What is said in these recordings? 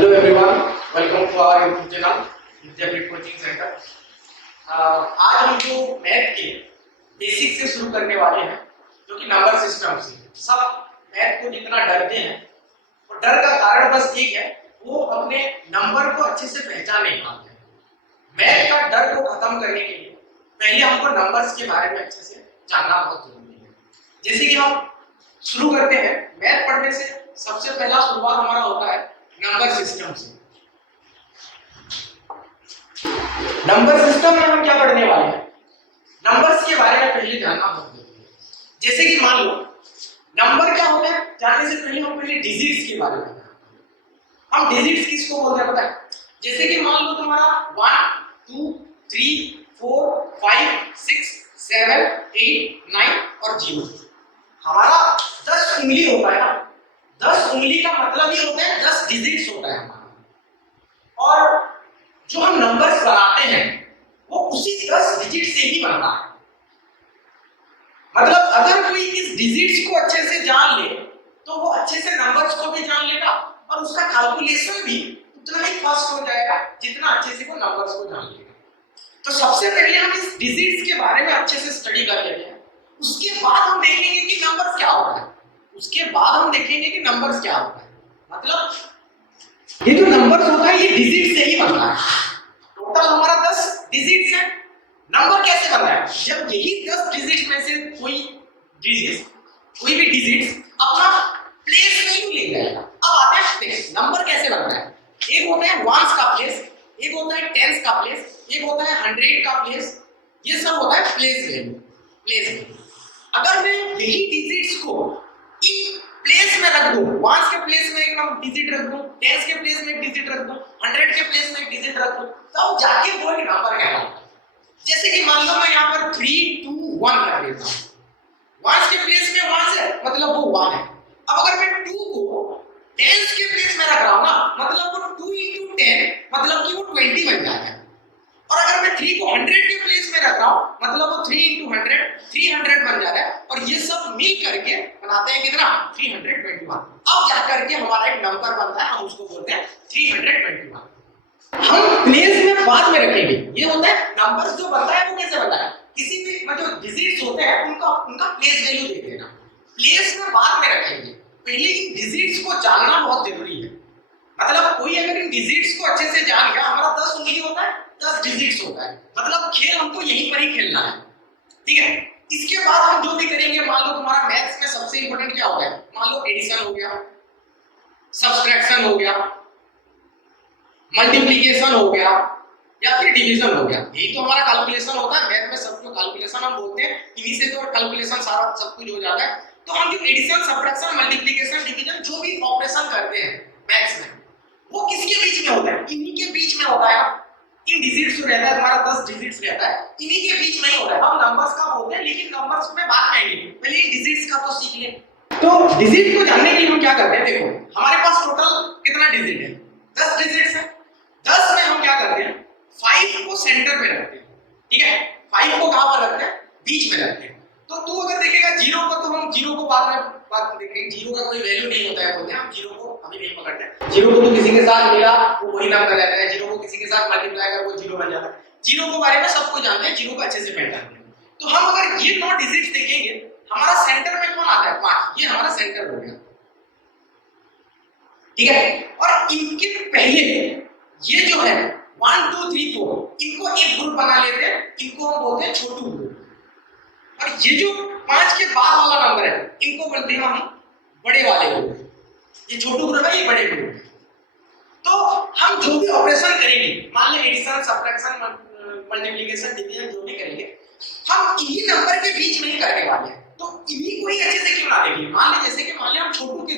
Hello everyone, welcome to our YouTube channel Vidyapeeth coaching centre. आज हम जो मैथ के बेसिक से शुरू करने वाले हैं, जो कि नंबर सिस्टम से। सब मैथ को जितना डरते हैं, और डर का कारण बस एक है, वो अपने नंबर को अच्छे से पहचान नहीं पाते हैं। मैथ का डर को खत्म करने के लिए पहले हमको नंबर्स के बारे में अच्छे से जानना बहुत जरूरी है। जैसे कि हम शुरू करते हैं मैथ पढ़ने से, सबसे पहला शुरुआत हमारा होता है नंबर सिस्टम से। नंबर सिस्टम में हम क्या पढ़ने वाले हैं? नंबर्स के बारे में पहले जानना बहुत जरूरी है। जैसे कि मान लो नंबर क्या होता है, जानने से पहले हम पहले डिजिट्स के बारे में जानते हैं। हम डिजिट्स किसको बोलते हैं पता है? जैसे कि मान लो तुम्हारा 1 2 3 4 5 6 7 8 9 और 0। हमारा 10 उंगली होता है ना, 10 उंगली का मतलब ये होता है 10 डिजिट्स होता है हमारा। और जो हम नंबर्स बनाते हैं वो उसी 10 डिजिट से ही बनता है। मतलब अगर कोई इस डिजिट्स को अच्छे से जान ले तो वो अच्छे से नंबर्स को भी जान लेगा और उसका कैलकुलेशन भी उतना ही फास्ट हो जाएगा जितना अच्छे से वो नंबर्स को जान लेगा। तो सबसे पहले हम इस डिजिट्स के बारे में अच्छे से स्टडी कर लेते हैं। उसके बाद हम देखेंगे कि नंबर्स क्या होता है। मतलब ये जो नंबर्स होता है ये डिजिट से ही बनता है। टोटल हमारा 10 डिजिट्स है। नंबर कैसे बनता है? जब यही 10 डिजिट में से कोई भी डिजिट अपना प्लेस वैल्यू ले जाएगा। अब आते हैं प्लेस। नंबर कैसे बनता है? एक होता है वंस का प्लेस, एक होता है टेंस का प्लेस, एक होता है 100 का प्लेस। ये सब होता है प्लेस वैल्यू। अगर मैं यही डिजिट्स को इन प्लेस में रख दूं, वंस के प्लेस में एक डिजिट रख दूं, टेंस के प्लेस में एक डिजिट रख दूं, 100 के प्लेस में एक डिजिट रख दूं, तब जाके वो एक नंबर कहलाता है। जैसे कि मान लो मैं यहाँ पर 3 2 1 रख देता हूँ। वंस के प्लेस में 1 है, मतलब वो 1 है। अब अगर मैं 2 को टेंस के प्लेस में रख रहा हूँ ना, मतलब वो 2 into 10 मतलब कि वो 20 बन जाएगा। और अगर मैं 3 को 100 के प्लेस में रख रहा हूँ, मतलब वो 3 into 100 300 बन जा रहा है। और ये सब मिल करके बनाते हैं कितना? 321। अब जा करके हमारा एक नंबर बनता है, हम उसको बोलते हैं 321। हम प्लेस में बाद में रखेंगे। ये होता है नंबर्स जो बनता है वो कैसे बनता है? किसी भी मतलब डिजिट्स होते हैं उनका प्लेस वैल्यू दे देना, प्लेस में बाद में रखेंगे। पहले इन डिजिट्स को जानना बहुत जरूरी है। मतलब कोई अगर इन डिजिट्स को अच्छे से जान गया, हमारा 10 उंगली होता है, 10 डिजिट्स होता है, मतलब खेल हमको यहीं पर ही खेलना है। ठीक है? इसके बाद हम जो भी करेंगे, मान लो तुम्हारा मैथ्स में सबसे इंपॉर्टेंट क्या होता है? मान लो एडिशन हो गया, सब्सट्रैक्शन हो गया, मल्टीप्लिकेशन हो गया, या फिर डिवीजन हो गया। यही तो हमारा कैलकुलेशन होता है। मैथ में सब जो कैलकुलेशन हम बोलते हैं, इन्हीं से तो कैलकुलेशन सारा सब कुछ हो जाता है। तो हम जो एडिशन, सब्ट्रैक्शन, मल्टीप्लिकेशन, डिवीजन जो भी ऑपरेशन करते हैं मैथ्स में, वो किसके बीच में होता है? इन्हीं के बीच में होता है। इन डिजिट्स जो रहता है, हमारा 10 डिजिट्स रहता है, इन्हीं के बीच में ही होता है। हम नंबर्स का बोलते हैं, लेकिन नंबर्स में बात आएंगे, पहले इन डिजिट्स का तो सीख ले। तो डिजिट को जानने के लिए हम क्या करते हैं? देखो हमारे पास टोटल कितना डिजिट है? 10 डिजिट्स है। 10 में हम क्या करते हैं? 5 को सेंटर में रखते हैं। ठीक है? 5 को कहां पर रखते हैं? बीच में रखते हैं। तो तू अगर देखेगा 0 को, तो हम 0 को बाद में बात देखेंगे। 0 का कोई वैल्यू नहीं होता है, बोलते हैं हम 0 को अभी नहीं पकड़ते हैं। 0 को तो किसी के साथ मिला वो वही नंबर रहता है, 0 को किसी के साथ मल्टीप्लाई कर वो 0 बन जाता है। 0 के बारे में सब कुछ जानते हैं, 0 को अच्छे से पहचानते हैं। तो हम अगर ये 9 डिजिट्स देखेंगे, हमारा सेंटर में कौन आता है? 5। ये हमारा सेंटर हो गया। ठीक है? और इनके पहले ये जो है 1 2 3 4, इनको एक ग्रुप बना लेते हैं, इनको हम बोलते हैं छोटू ग्रुप। और ये जो 5 के बाद वाला नंबर है, इनको बोलते हैं हम बड़े वाले ग्रुप। ये छोटू ग्रुप है, ये बड़े ग्रुप है। तो हम जो भी ऑपरेशन करेंगे, मान लो एडिशन, सब्ट्रैक्शन, मल्टीप्लिकेशन, डिवीजन जो भी करेंगे, हम इन्हीं नंबर के बीच में ही करने वाले हैं। तो इन्हीं को ही अच्छे से क्यों ना देखें? मान लो जैसे कि मान लो हम छोटू के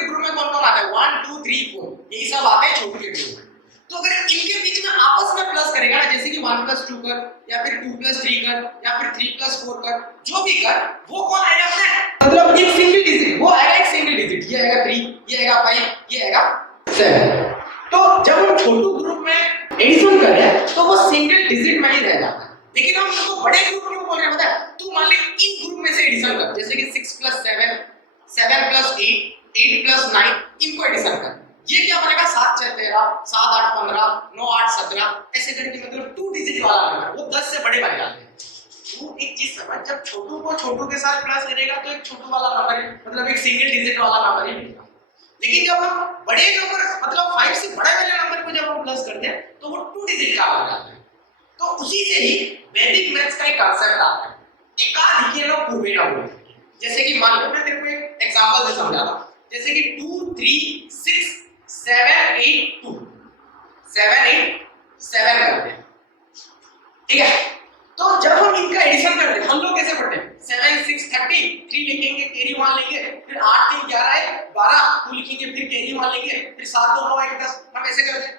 ग्रुप में कौन कौन आता है? 1 2 3 4, यही सब आते हैं छोटू के ग्रुप में। तो अगर इनके बीच में आपस में प्लस करेगा ना, जैसे कि 1 + 2 कर, या फिर 2 + 3 कर, या फिर 3 + 4 कर, जो भी कर, वो कौन आएगा अपने? मतलब एक सिंगल डिजिट, वो आएगा एक सिंगल डिजिट। ये आएगा 3, ये आएगा 5, ये आएगा 7। तो जब हम छोटू ग्रुप में एडिशन करें तो वो सिंगल डिजिट में ही रह जाता है। लेकिन हम उसको बड़े ग्रुप क्यों बोल रहे हैं पता है? तू मान ले इन ग्रुप में से एडिशन कर, जैसे कि 6 + 7, 7 + 8, 8 + 9, इनको एडिशन कर। ये क्या बनेगा 7 6 13, 7 8 15, 9 8 17 ऐसे करके मतलब 2 डिजिट वाला नंबर वो 10 से बड़े बन जाते हैं। वो एक चीज समझ, जब छोटू को छोटू के साथ प्लस करेगा तो एक छोटू वाला नंबर मतलब एक सिंगल डिजिट वाला नंबर ही मिलेगा। लेकिन जब हम बड़े नंबर मतलब 5 से बड़े वाले नंबर को जब हम प्लस करते हैं तो वो 2 डिजिट का बन जाता है। तो उसी से ही वैदिक मैथ्स का एक कांसेप्ट आता है, एकाधिकेन पूर्वेण बोलते हैं। जैसे कि मान लो मैं तेरे को एक एग्जांपल से समझाता हूं, जैसे कि 2 3 6 7 8 2 7 8 7 करते हैं, ठीक है। तो जब हम इनका एडिशन करते हैं हम लोग कैसे पढ़ते हैं 7 6 30 3 लिखेंगे, कैरी 1 लेंगे, फिर 8 3 11 है 12 2 लिखेंगे, फिर कैरी 1 लेंगे, फिर 7 2 9 1 10 हम ऐसे करते हैं।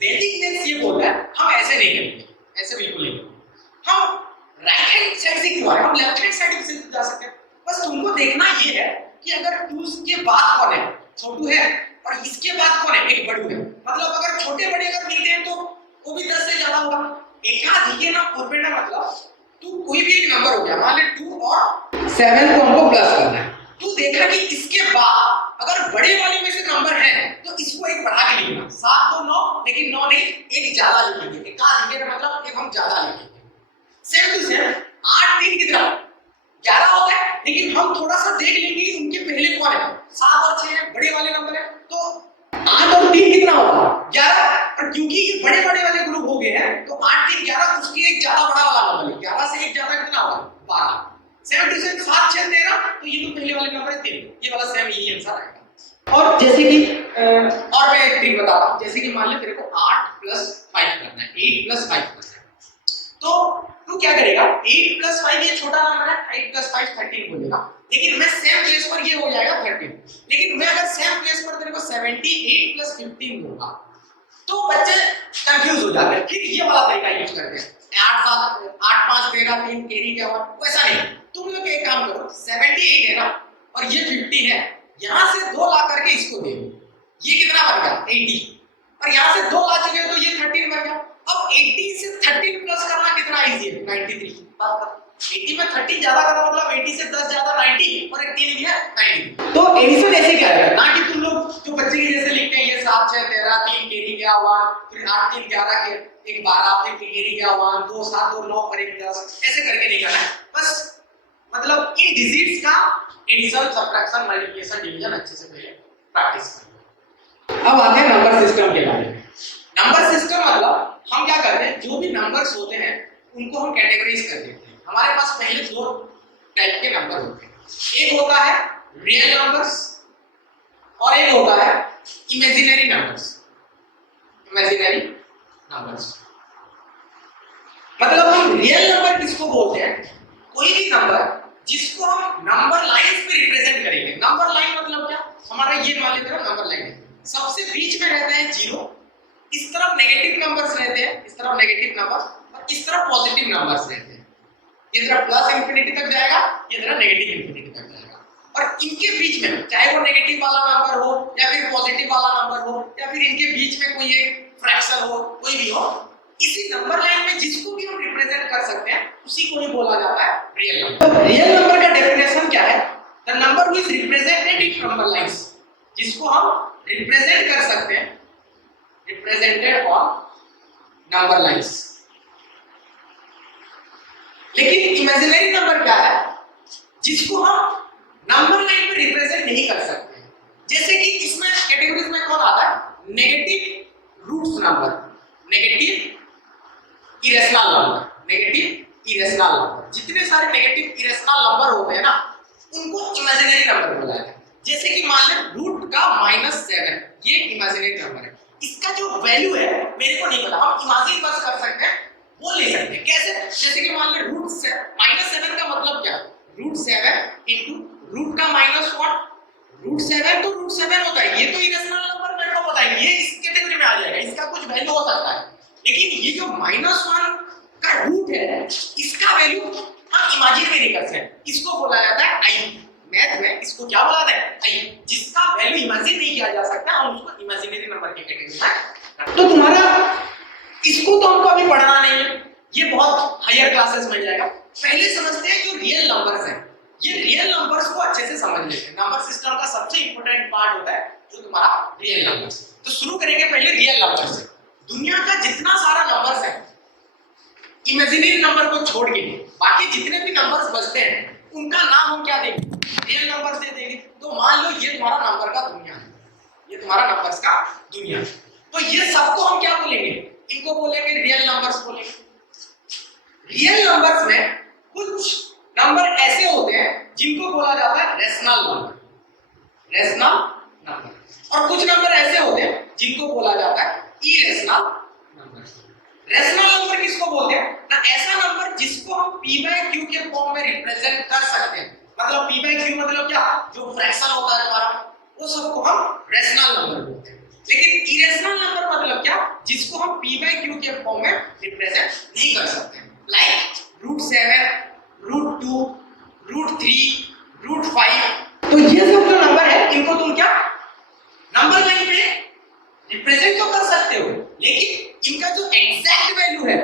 वैदिक मैथ्स ये बोलता है हम ऐसे नहीं करेंगे, ऐसे बिल्कुल नहीं, हम राइट हैंड साइड से क्यों हम लेफ्ट हैंड साइड से जा सकते हैं। बस तुमको देखना ये है कि अगर 2 के बाद कौन है, छोटू है, और इसके बाद कौन है, एक बड़ू है। मतलब अगर छोटे बड़े अगर मिलते हैं तो वो भी 10 से ज्यादा होगा। एकाधिकेन पूर्वेण मतलब तू कोई भी एक नंबर हो गया, मान ले 2 और 7 को हमको प्लस करना है, तू देखा कि इसके बाद अगर बड़े वाले में से नंबर है तो इसको एक बढ़ा के लिखना, 7 2 9, लेकिन 9 नहीं एक ज्यादा लिखेंगे। एकाधिकेन मतलब एक हम ज्यादा लिखेंगे। सेम टू सेम 8 3 कितना 11 होता है, लेकिन हम थोड़ा सा देख लेंगे उनके पहले कौन है, 7 और 6 है, बड़े वाले नंबर है, तो 8 और 3 कितना होगा 11। और क्योंकि ये बड़े बड़े वाले ग्रुप हो गए हैं तो 8 3 11 उसके एक ज्यादा बड़ा वाला नंबर है, 11 से एक ज्यादा कितना होगा 12। 7 2 7 7 6 13, तो ये तो पहले वाले नंबर है 3, ये वाला सेम यही आंसर आएगा। और जैसे कि और मैं एक ट्रिक बता रहा हूं, जैसे कि मान ले तेरे को 8 + 5 करना है, 8 + 5 करना है, तो तू क्या करेगा 8 + 5 ये छोटा नंबर है, 8 + 5 13 बोलेगा, लेकिन मैं सेम प्लेस पर ये हो जाएगा 13। लेकिन मैं अगर सेम प्लेस पर तेरे को 78 + 15 दूंगा तो बच्चे कंफ्यूज हो जाते हैं, फिर ये वाला तरीका यूज करते हैं 8 7 8 5 13 3 कैरी क्या हुआ, वैसा नहीं। तुम लोग एक काम करो 78 है ना और ये 15 है, यहां से 2 ला करके इसको दे दो, ये कितना बन गया 80, और यहां से 2 ला चुके तो ये 13 बन गया। अब 80 से 13 प्लस करना कितना इजी है 93। बात कर 80 में 13 ज्यादा करना मतलब 80 से 10 ज्यादा 90 और एक 3 लिया 90। तो एडिशन ऐसे क्या है ना कि तुम लोग जो बच्चे के जैसे लिखते हैं ये 7 6 13 3 कैरी क्या हुआ, फिर 8 3 11 के एक 12 फिर कैरी क्या हुआ 2 7 2 9 और एक 10 ऐसे करके निकालना है। बस मतलब इन डिजिट्स का एडिशन सब्ट्रैक्शन मल्टीप्लिकेशन डिवीजन अच्छे से पहले प्रैक्टिस करना। अब आते हैं नंबर सिस्टम के बारे में। नंबर सिस्टम मतलब हम क्या करते हैं जो भी नंबर्स होते हैं उनको हम कैटेगराइज कर देते हैं। हमारे पास पहले 2 टाइप के नंबर होते हैं, एक होता है रियल नंबर्स और एक होता है इमेजिनरी नंबर्स। इमेजिनरी नंबर्स मतलब हम रियल नंबर किसको बोलते हैं, कोई भी नंबर जिसको हम नंबर लाइंस पे रिप्रेजेंट करेंगे। नंबर लाइन मतलब क्या, हमारा ये मान लेते हैं नंबर लाइन है, सबसे बीच में रहता है 0, इस तरफ नेगेटिव नंबर्स रहते हैं, इस तरफ नेगेटिव नंबर्स और इस तरफ पॉजिटिव नंबर्स रहते हैं। ये तरफ प्लस इंफिनिटी तक जाएगा, ये तरफ नेगेटिव इंफिनिटी तक जाएगा, और इनके बीच में चाहे वो नेगेटिव वाला नंबर हो या फिर पॉजिटिव वाला नंबर हो या फिर इनके बीच में कोई एक फ्रैक्शन हो, कोई भी हो, इसी नंबर लाइन में जिसको भी हम रिप्रेजेंट कर सकते हैं उसी को ही बोला जाता है रियल नंबर। तो रियल नंबर का डेफिनेशन क्या है, the number which represented in number lines, जिसको हम रिप्रेजेंट कर सकते हैं रिप्रेजेंटेड ऑन नंबर लाइंस। लेकिन इमेजिनरी नंबर क्या है, जिसको हम नंबर लाइन पे रिप्रेजेंट नहीं कर सकते। जैसे कि इसमें कैटेगरीज में कौन आता है, negative roots number, negative irrational number, negative irrational number, जितने सारे नेगेटिव इरेशनल नंबर होते हैं ना उनको इमेजिनरी नंबर बोला जाता है। जैसे कि मान लें रूट का -7, ये इमेजिनरी नंबर है, इसका जो वैल्यू है मेरे को नहीं पता, हम इमेजिन बस कर सकते हैं, वो ले सकते हैं। कैसे, जैसे कि मान लें रूट -7 का मतलब क्या, √7 इनटू रूट का -1, √7 तो √7 होता है, ये तो इरेशनल नंबर मेरे को पता है, ये इस कैटेगरी में आ जाएगा, इसका कुछ वैल्यू हो सकता है। लेकिन ये जो -1 का रूट है इसका वैल्यू हम इमेजिन भी नहीं कर सकते, इसको बोला जाता है आई। मैथ में इसको क्या बोला जाता है, आई, जिसका वैल्यू इमेजिन नहीं किया जा सकता हम उसको इमेजिनरी नंबर की कैटेगरी में। तो तुम्हारा इसको तो हमको अभी पढ़ना नहीं है, ये बहुत हायर क्लासेस में जाएगा। पहले समझते हैं जो रियल नंबर्स हैं, ये रियल नंबर्स को अच्छे से समझ लेते हैं। नंबर सिस्टम का सबसे इंपॉर्टेंट पार्ट होता है जो तुम्हारा रियल नंबर्स। तो शुरू करेंगे पहले रियल नंबर से। दुनिया का जितना सारा नंबर्स है, इमेजिनरी नंबर को छोड़ के बाकी जितने भी नंबर्स बचते हैं उनका नाम हम क्या देंगे? रियल नंबर्स दे देंगे। तो मान लो ये तुम्हारा नंबर का दुनिया है, ये तुम्हारा नंबर्स का दुनिया। तो ये सबको हम क्या बोलेंगे? इनको बोलेंगे रियल नंबर्स बोलेंगे। रियल नंबर्स में कुछ नंबर ऐसे होते हैं जिनको बोला जाता है रेशनल नंबर, रेशनल नंबर, और कुछ नंबर ऐसे होते हैं जिनको बोला जाता है इरेशनल नंबर। रेशनल नंबर किसको बोलते हैं ना? ऐसा नंबर जिसको हम p by q के फॉर्म में रिप्रेजेंट कर सकते हैं। मतलब p by q मतलब क्या? जो फ्रैक्शन होता है हमारा, वो सबको हम रेशनल नंबर बोलते हैं। लेकिन इरेशनल नंबर मतलब क्या? जिसको हम p by q के फॉर्म में रिप्रेजेंट नहीं कर सकते। लाइक √7, √2, √3, √5। तो ये सब जो नंबर है इनको तुम क्या नंबर लाइन पे रिप्रेजेंट तो कर सकते हो, लेकिन इनका जो एग्जैक्ट वैल्यू है,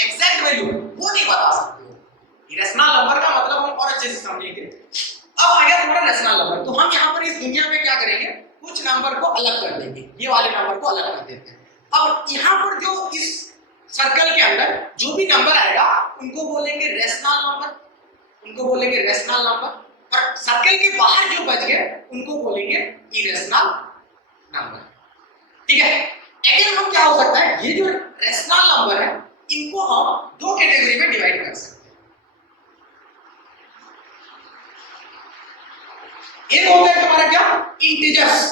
एग्जैक्ट वैल्यू वो नहीं बता सकते हो। इरेशनल नंबर का मतलब हम और अच्छे से समझेंगे। अब आ गया तुम्हारा रेशनल नंबर। तो हम यहाँ पर इस दुनिया में क्या करेंगे? कुछ नंबर को अलग कर देंगे, ये वाले नंबर को अलग कर देते हैं। अब यहाँ पर जो इस सर्कल के अंदर जो भी नंबर आएगा उनको बोलेंगे रेशनल नंबर, उनको बोलेंगे रेशनल नंबर। और सर्कल के बाहर जो बच गए उनको बोलेंगे इरेशनल नंबर। ठीक है। अगेन हम क्या हो सकता है, ये जो रेशनल नंबर है इनको हम दो कैटेगरी में डिवाइड कर सकते हैं। एक होता है तुम्हारा क्या? इंटीजर्स।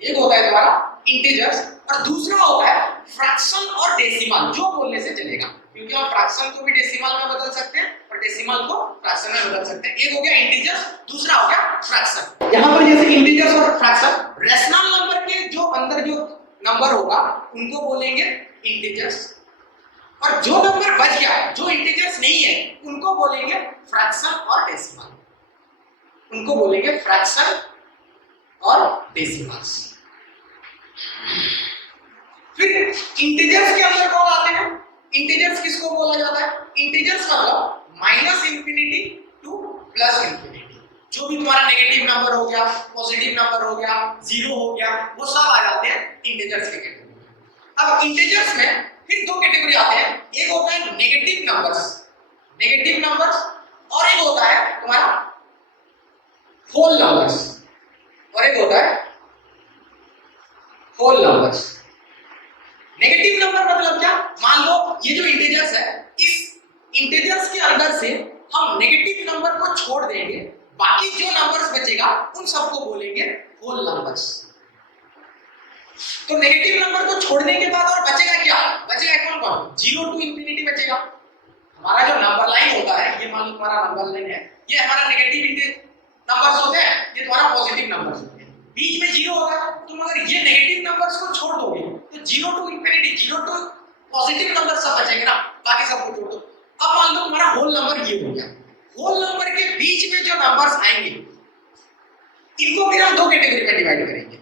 एक होता है तुम्हारा इंटीजर्स और दूसरा होता है फ्रैक्शन और डेसिमल, जो बोलने से चलेगा, क्योंकि हम फ्रैक्शन को भी डेसिमल में बदल सकते हैं और डेसिमल को फ्रैक्शन में बदल सकते हैं। एक हो गया इंटीजर्स, दूसरा हो गया फ्रैक्शन। यहाँ पर जैसे इंटीजर्स और फ्रैक्शन, रेशनल नंबर के जो अंदर जो नंबर होगा उनको बोलेंगे इंटीजर्स, और जो नंबर बच गया है जो इंटीजर्स नहीं है उनको बोलेंगे फ्रैक्शन और डेसिमल, उनको बोलेंगे फ्रैक्शन और डेसिमल्स। फिर इंटीजर्स के अंदर कौन आते हैं? इंटीजर्स किसको बोला जाता है? इंटीजर्स मतलब -इंफिनिटी टू +इंफिनिटी। जो भी तुम्हारा नेगेटिव नंबर हो गया, पॉजिटिव नंबर हो गया, जीरो हो गया, वो सब आ जाते हैं इंटीजर्स के कैटेगरी में। अब इंटीजर्स में फिर दो कैटेगरी आते हैं। एक होता है नेगेटिव नंबर्स, नेगेटिव नंबर्स, और एक होता है तुम्हारा होल नंबर्स, और एक होता है होल नंबर्स। नेगेटिव नंबर मतलब क्या? मान लो ये जो इंटीजर्स है, इस इंटीजर्स के अंदर से हम नेगेटिव नंबर को छोड़ देंगे, बाकी जो नंबर्स बचेगा उन सबको बोलेंगे होल नंबर्स। तो नेगेटिव नंबर को छोड़ने के बाद और बचेगा क्या? बचेगा कौन कौन? 0 टू इंफिनिटी बचेगा। हमारा जो नंबर लाइन होता है, ये मान लो तुम्हारा नंबर लाइन है, ये हमारा नेगेटिव नंबर्स होते हैं, ये तुम्हारा पॉजिटिव नंबर्स होते हैं। बीच में 0 होगा, तुम अगर ये नेगेटिव नंबर्स को छोड़ दोगे तो 0 to infinity, 0 to positive number सब बचेंगे ना, बाकी सबको छोड़ दो। अब मान लो तुम्हारा होल नंबर ये हो गया। होल नंबर के बीच में जो नंबर्स आएंगे इनको फिर हम दो कैटेगरी में डिवाइड करेंगे।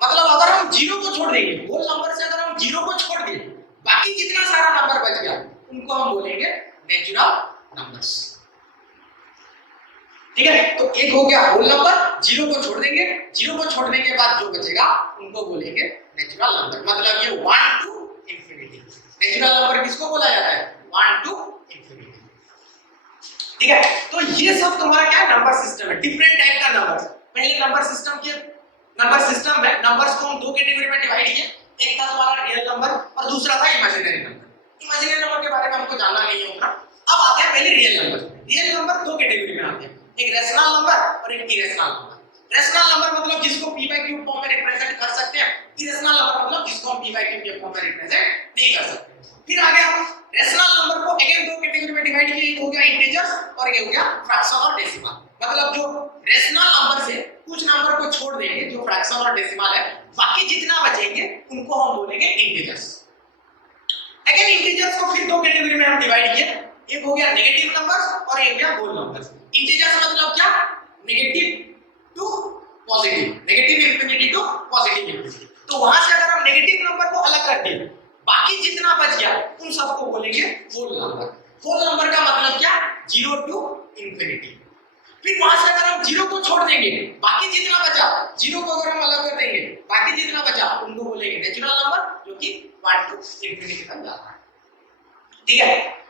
मतलब अगर हम 0 को छोड़ देंगे, होल नंबर से अगर हम 0 को छोड़ दें, बाकी जितना सारा नंबर बच गया उनको हम बोलेंगे नेचुरल नंबर्स। ठीक है। तो एक हो गया होल नंबर, 0 को छोड़ देंगे, 0 को छोड़ने के बाद जो बचेगा उनको बोलेंगे नेचुरल नंबर। मतलब ये 1 टू इंफिनिटी। नेचुरल नंबर किसको बोला जाता है? 1 टू इंफिनिटी। ठीक है। तो ये सब तुम्हारा क्या नंबर सिस्टम है, डिफरेंट टाइप का नंबर। पहले नंबर सिस्टम के नंबर सिस्टम में नंबर्स को हम दो कैटेगरी में डिवाइड किए। एक था तुम्हारा रियल नंबर और दूसरा था इमेजिनरी नंबर। इमेजिनरी नंबर के बारे में हमको जानना नहीं है उतना। अब आते हैं पहले रियल नंबर। रियल नंबर दो कैटेगरी में आते हैं, एक रेशनल नंबर और एक इरेशनल नंबर। रेशनल नंबर मतलब जिसको p by q फॉर्म में रिप्रेजेंट कर सकते हैं। इरेशनल नंबर मतलब जिसको हम p by q के फॉर्म में रिप्रेजेंट नहीं कर सकते। फिर आगे हम रेशनल नंबर को अगेन दो कैटेगरी में डिवाइड किए, एक हो गया इंटीजर्स और एक हो गया फ्रैक्शन और डेसिमल। मतलब जो रेशनल नंबर से कुछ नंबर को छोड़ देंगे जो फ्रैक्शन और डेसिमल है, बाकी जितना बचेंगे उनको हम बोलेंगे इंटीजर्स। अगेन इंटीजर्स को फिर दो कैटेगरी में हम डिवाइड किए, एक हो गया नेगेटिव नंबर्स और एक हो गया होल नंबर्स। इंटीजर्स मतलब क्या? Negative to positive, negative infinity to positive infinity. तो वहां से अगर हम नेगेटिव नंबर को अलग कर दें, बाकी जितना बच गया उन सबको बोलेंगे होल नंबर। होल नंबर का मतलब क्या? 0 टू इंफिनिटी। फिर वहां से अगर हम जीरो को छोड़ देंगे, बाकी जितना बचा, जीरो को अगर हम अलग कर देंगे, बाकी जितना बचा उनको बोलेंगे नेचुरल नंबर, जो कि 1 to इंफिनिटी तक जाता है। ठीक है,